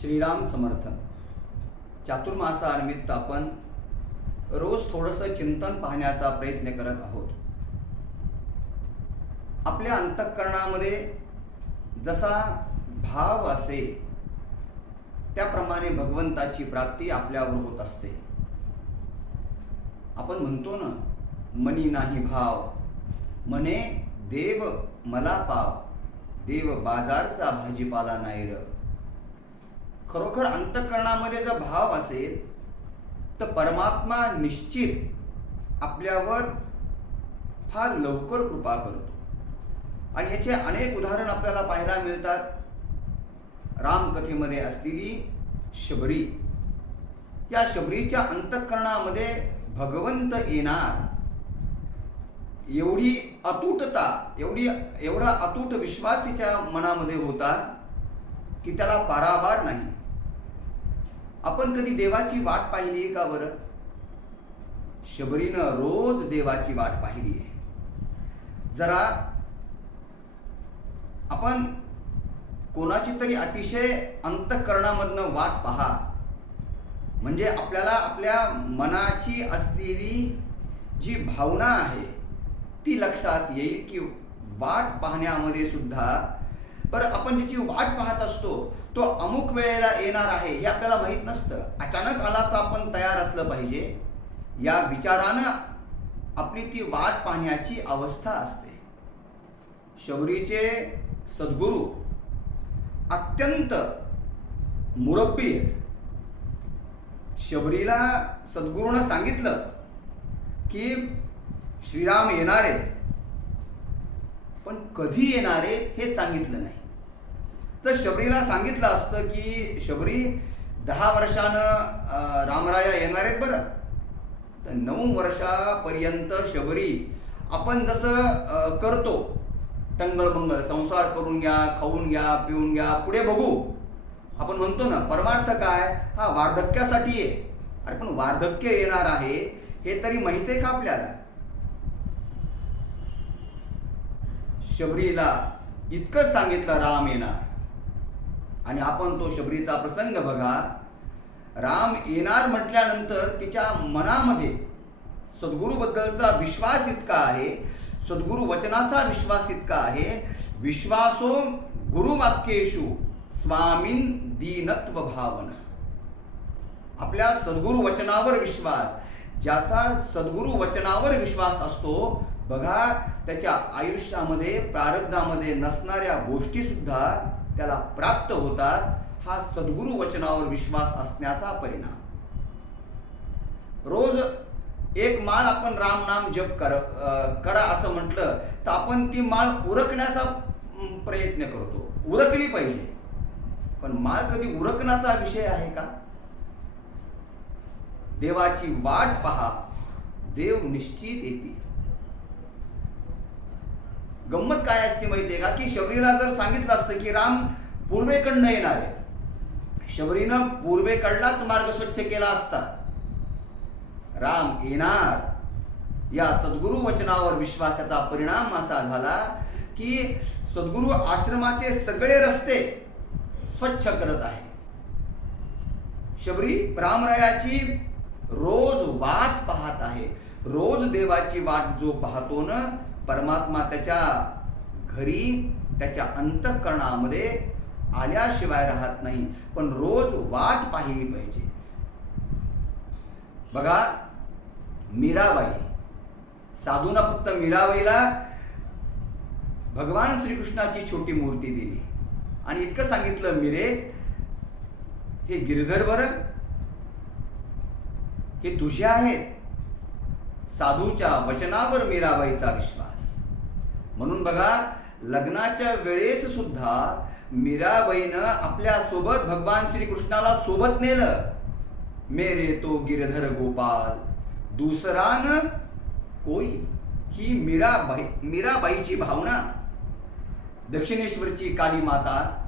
श्रीराम समर्थ चातुर्मासानिमित्त आपण रोज थोडंसं चिंतन पाहण्याचा प्रयत्न करत आहोत. आपल्या अंतःकरणामध्ये जसा भाव असेल त्याप्रमाणे भगवंताची प्राप्ती आपल्यावर होत असते. आपण म्हणतो ना मनी नाही भाव म्हणे देव मला पाव देव बाजारचा भाजीपाला नाही र खरोखर अंतःकरणामध्ये जर भाव असेल तर परमात्मा निश्चित आपल्यावर फार लवकर कृपा करतो. आणि याचे अनेक उदाहरण आपल्याला पाहायला मिळतात. रामकथेमध्ये असलेली शबरी. या शबरीच्या अंतःकरणामध्ये भगवंत येणार. एवढी अतूटता एवढी एवढा अतूट विश्वास तिच्या मनामध्ये होता. की त्याला पारावार नाही. आपण कधी देवाची वाट पाहिली आहे का बरं? शबरीनं रोज देवाची वाट पाहिली आहे जरा आपण कोणाची तरी अतिशय अंतकरणामधनं वाट पहा. म्हणजे आपल्याला आपल्या मनाची असलेली जी भावना आहे ती लक्षात येईल की वाट पाहण्यामध्ये सुद्धा बरं आपण ज्याची वाट पाहत असतो तो अमुक वेळेला येणार आहे हे आपल्याला माहीत नसतं. अचानक आला तर आपण तयार असलं पाहिजे. या विचारानं आपली ती वाट पाहण्याची अवस्था असते. शबरीचे सद्गुरू अत्यंत मुरब्बी आहेत. शबरीला सद्गुरूनं सांगितलं की श्रीराम येणार आहेत पण कधी येणार आहेत हे सांगितलं नाही. तर शबरीला सांगितलं असतं की शबरी दहा वर्षानं रामराया येणार आहेत बरं. तर नऊ वर्षापर्यंत शबरी आपण जसं करतो टंगळबंगळ संसार करून घ्या खाऊन घ्या पिऊन घ्या पुढे बघू. आपण म्हणतो ना परमार्थ काय? हा वार्धक्यासाठी आहे. अरे पण वार्धक्य येणार आहे हे तरी माहिती आहे का आपल्याला? शबरीला इतकंच सांगितलं राम येणार. आणि आपण तो शबरीचा प्रसंग बघा. राम येणार म्हटल्यानंतर तिच्या मनामध्ये सद्गुरूबद्दलचा विश्वास इतका आहे सद्गुरु वचनाचा विश्वास इतका आहे विश्वासो गुरुवाक्येशु स्वामीन दीनत्व भावना आपल्या सद्गुरु वचनावर विश्वास ज्याचा सद्गुरु वचनावर विश्वास असतो बघा त्याच्या आयुष्यामध्ये प्रारब्धामध्ये नसणाऱ्या गोष्टीसुद्धा त्याला प्राप्त होतात हा सद्गुरु वचनावर विश्वास असण्याचा परिणाम. रोज एक माळ आपण राम नाम जप कर करा असं म्हटलं तर आपण ती माळ उरकण्याचा प्रयत्न करतो. उरकली पाहिजे. पण माळ कधी उरकण्याचा विषय आहे का? देवाची वाट पहा. देव निश्चित येते गंमत काय असते माहितीये का? की शबरीला जर सांगितलं असतं की राम पूर्वेकडनं येणार आहे. शबरीनं पूर्वेकडलाच मार्ग स्वच्छ केला असता. राम येणार. या सद्गुरु वचनावर विश्वासाचा परिणाम असा झाला की सद्गुरु आश्रमाचे सगळे रस्ते स्वच्छ करत आहे. शबरी रामरायाची रोज वाट पाहत आहे. रोज देवाची वाट जो पाहतो ना परमात्मा त्याच्या घरी त्याच्या अंतःकरणामध्ये आल्याशिवाय राहत नाही. पण रोज वाट पाहिली पाहिजे. बघा मीराबाई. साधूना फक्त मीराबाईला भगवान श्रीकृष्णाची छोटी मूर्ती दिली. आणि इतकं सांगितलं मिरे हे गिरधर बरं हे तुझे आहेत. साधूच्या वचनावर मीराबाईचा विश्वास. म्हणून बघा लग्नाच्या वेळेस सुद्धा मीराबाईनं आपल्यासोबत भगवान श्रीकृष्णाला सोबत नेलं. मेरे तो गिरधर गोपाल दुसरा न कोई? ही मीराबाई मीराबाईची भावना. दक्षिणेश्वरची काली माता.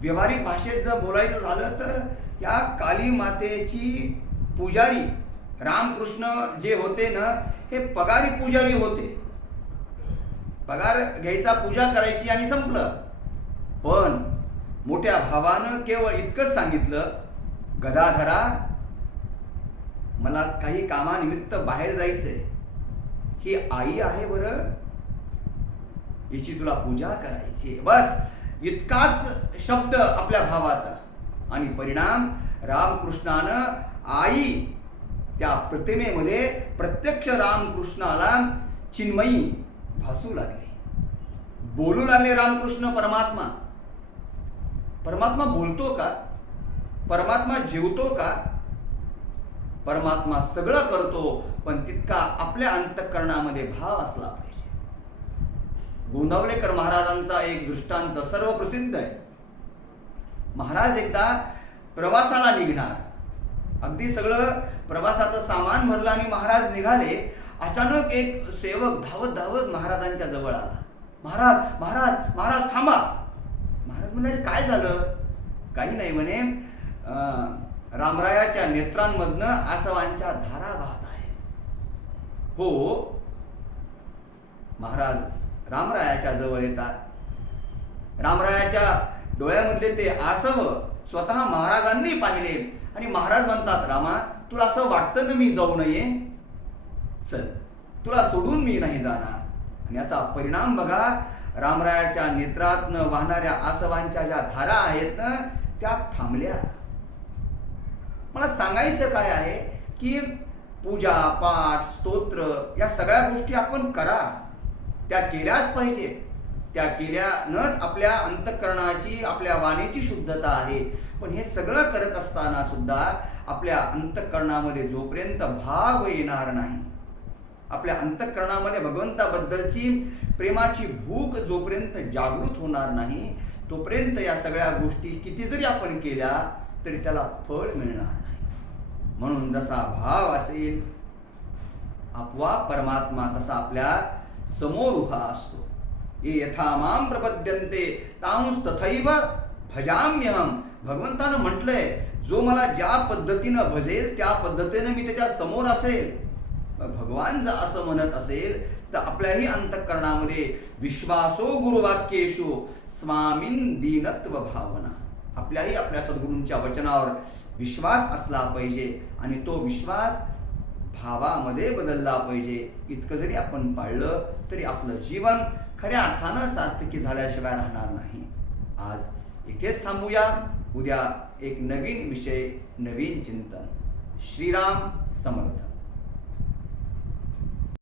व्यवहारिक भाषेत जर बोलायचं झालं तर या काली मातेची पुजारी रामकृष्ण जे होते ना हे पगारी पुजारी होते. पगार घ्यायचा पूजा करायची आणि संपलं. पण मोठ्या भावानं केवळ इतकंच सांगितलं गदाधरा मला काही कामानिमित्त बाहेर जायचंय. ही आई आहे बरं. हिची तुला पूजा करायची बस. इतकाच शब्द आपल्या भावाचा. आणि परिणाम रामकृष्णानं आई त्या प्रतिमेमध्ये प्रत्यक्ष रामकृष्णाला चिन्मयी भासू लागले. बोलू लागले रामकृष्ण परमात्मा. परमात्मा बोलतो का? परमात्मा जेवतो का? परमात्मा सगळं करतो पण तितका आपल्या अंतःकरणामध्ये भाव असला पाहिजे. गोंदावलेकर महाराजांचा एक दृष्टांत सर्व प्रसिद्ध आहे. महाराज एकदा प्रवासाला निघणार. अगदी सगळं प्रवासाचं सामान भरलं आणि महाराज निघाले अचानक एक सेवक धावत धावत महाराजांच्या जवळ आला. महाराज महाराज महाराज थांबा. महाराज म्हणाले काय झालं? काही नाही म्हणे. रामरायाच्या नेत्रांमधनं आसवांच्या धारा वाहत आहेत. हो? महाराज रामरायाच्या जवळ येतात. रामरायाच्या डोळ्यामधले ते आसव स्वतः महाराजांनी पाहिले. आणि महाराज म्हणतात रामा तुला असं वाटतं ना मी जाऊ नये? चल तुला सोडून मी नाही जाणार. आणि याचा परिणाम बघा रामरायाच्या नेत्रातनं वाहणाऱ्या आसवांच्या ज्या धारा आहेत ना त्या थांबल्या. मला सांगायचं काय आहे की पूजा पाठ स्तोत्र या सगळ्या गोष्टी आपण करा. त्या केल्याच पाहिजे. त्या केल्यानंच आपल्या अंतःकरणाची आपल्या वाणीची शुद्धता आहे. पण हे सगळं करत असताना सुद्धा आपल्या अंतःकरणामध्ये जोपर्यंत भाव येणार नाही आपल्या अंतःकरणामध्ये भगवंताबद्दलची प्रेमाची भूक जोपर्यंत जागृत होणार नाही तोपर्यंत या सगळ्या गोष्टी किती जरी आपण केल्या तरी त्याला फळ मिळणार नाही. म्हणून जसा भाव असेल आपोआप परमात्मा तसा आपल्यासमोर उभा असतो. ये यथा माम प्रपद्यंते तांस तथैव भजाम्यहम भगवंतानं म्हटलंय जो मला ज्या पद्धतीनं भजेल त्या पद्धतीनं मी त्याच्यासमोर असेल. भगवान जर असं म्हणत असेल तर आपल्याही अंतःकरणामध्ये विश्वासो गुरुवाक्येशो स्वामीन दीनत्व भावना. आपल्याही आपल्या सद्गुरूंच्या वचनावर विश्वास असला पाहिजे आणि तो विश्वास भावामध्ये बदलला पाहिजे. इतकं जरी आपण पाळलं तरी आपलं जीवन खऱ्या अर्थानं सार्थकी झाल्याशिवाय राहणार नाही. आज इथेच थांबूया. उद्या एक नवीन विषय नवीन चिंतन. श्रीराम समर्थ.